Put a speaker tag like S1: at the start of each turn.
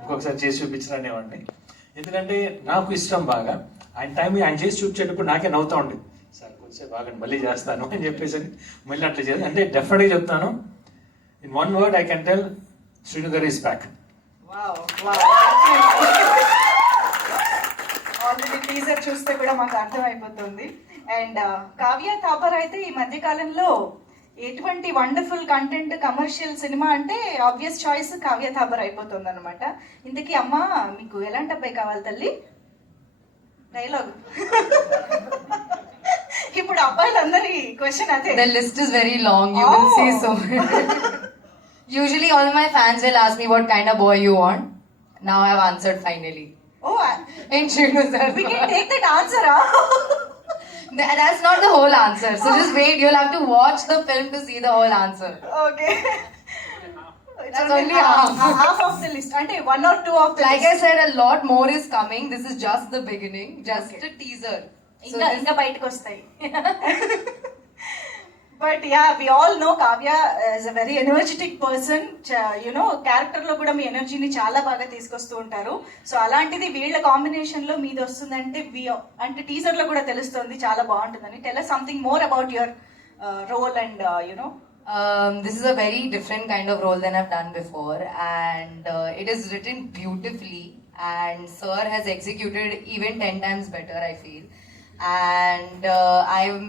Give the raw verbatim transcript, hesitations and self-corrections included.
S1: ఇంకొకసారి చేసి చూపించిన అనేవాడిని. ఎందుకంటే నాకు ఇష్టం బాగా. ఆయన టైం ఆయన చేసి చూపించేటప్పుడు నాకే నవ్వుతూ ఉండేది. సార్ కొంచెం బాగా మళ్ళీ చేస్తాను అని చెప్పేసి మళ్ళీ అట్లా చేయాలి. అంటే డెఫినెట్గా చెప్తాను, in one word I can tell, Sreenu గారు ఈస్ బ్యాక్.
S2: ఆల్రెడీ టీజర్ చూస్తే కూడా మాకు అర్థమైపోతుంది. అండ్ కావ్య థాపర్ అయితే ఈ మధ్య కాలంలో ఎటువంటి వండర్ఫుల్ కంటెంట్ కమర్షియల్ సినిమా అంటే ఆబ్వియస్ చాయిస్ కావ్య థాపర్ అయిపోతుంది అనమాట. ఇంతకీ అమ్మ మీకు ఎలాంటి అబ్బాయి కావాలి తల్లి? డైలాగ్. ఇప్పుడు అబ్బాయిలందరి క్వశ్చన్ అదే.
S3: The list is very long, you will see so. Usually all my fans will ask me what kind of boy you want. Now I have answered finally.
S2: Oh,
S3: In Shrinu sir.
S2: we can take that answer, huh?
S3: Th- That's not the whole answer. So just wait, you'll have to watch the film to see the whole answer.
S2: Okay.
S3: That's only half.
S2: half of the list. అంటే one or two of the
S3: Like
S2: list.
S3: I said, a lot more is coming. This is just the beginning, just
S2: Okay.
S3: a teaser. So
S2: ఇంకా
S3: this-
S2: ఇంకా బయటకు వస్తాయి. But ya we all know Kavya is a very energetic person. You know character లో కూడా మీ ఎనర్జీని చాలా బాగా తీసుకొస్తూ ఉంటారు. సో అలాంటిది వీళ్ళ కాంబినేషన్ లో మీది వస్తుందంటే వి అంటే టీజర్ లో కూడా తెలుస్తుంది చాలా బాగుంటుందని. Tell us something more about your role and you know.
S3: Um, this is a very different kind of role than I've done before, and uh, it is written beautifully, and Sir has executed even ten times better, I feel. And uh, I'm